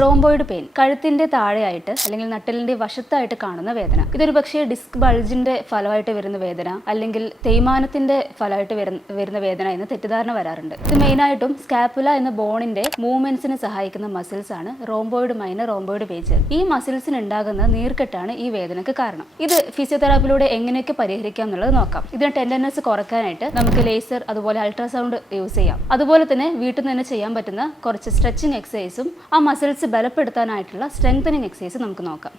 Rhomboid pain, കഴുത്തിന്റെ താഴെയായിട്ട് അല്ലെങ്കിൽ നട്ടലിന്റെ വശത്തായിട്ട് കാണുന്ന വേദന. ഇതൊരു പക്ഷേ ഡിസ്ക് ബൾജിന്റെ ഫലമായിട്ട് വരുന്ന വേദന അല്ലെങ്കിൽ തേയ്മാനത്തിന്റെ ഫലമായിട്ട് വരുന്ന വേദന എന്ന് തെറ്റിദ്ധാരണ വരാറുണ്ട്. ഇത് മെയിനായിട്ടും സ്കാപ്പുല എന്ന ബോണിന്റെ മൂവ്മെന്റ്സിന് സഹായിക്കുന്ന മസിൽസ് ആണ് റോംബോയിഡ് മൈനർ, റോംബോയിഡ് മേജർ. ഈ മസിൽസിന് ഉണ്ടാകുന്ന നീർക്കെട്ടാണ് ഈ വേദനയ്ക്ക് കാരണം. ഇത് ഫിസിയോതെറാപ്പിയിലൂടെ എങ്ങനെയൊക്കെ പരിഹരിക്കാം എന്നുള്ളത് നോക്കാം. ഇതിന് ടെൻഡർനെസ് കുറയ്ക്കാനായിട്ട് നമുക്ക് ലേസർ അതുപോലെ അൾട്രാസൗണ്ട് യൂസ് ചെയ്യാം. അതുപോലെ തന്നെ വീട്ടിൽ നിന്ന് തന്നെ ചെയ്യാൻ പറ്റുന്ന കുറച്ച് സ്ട്രെച്ചിങ് എക്സസൈസും ആ മസിൽസ് ബലപ്പെടുത്താനായിട്ടുള്ള സ്ട്രെങ്തനിങ് എക്സസൈസ് നമുക്ക് നോക്കാം.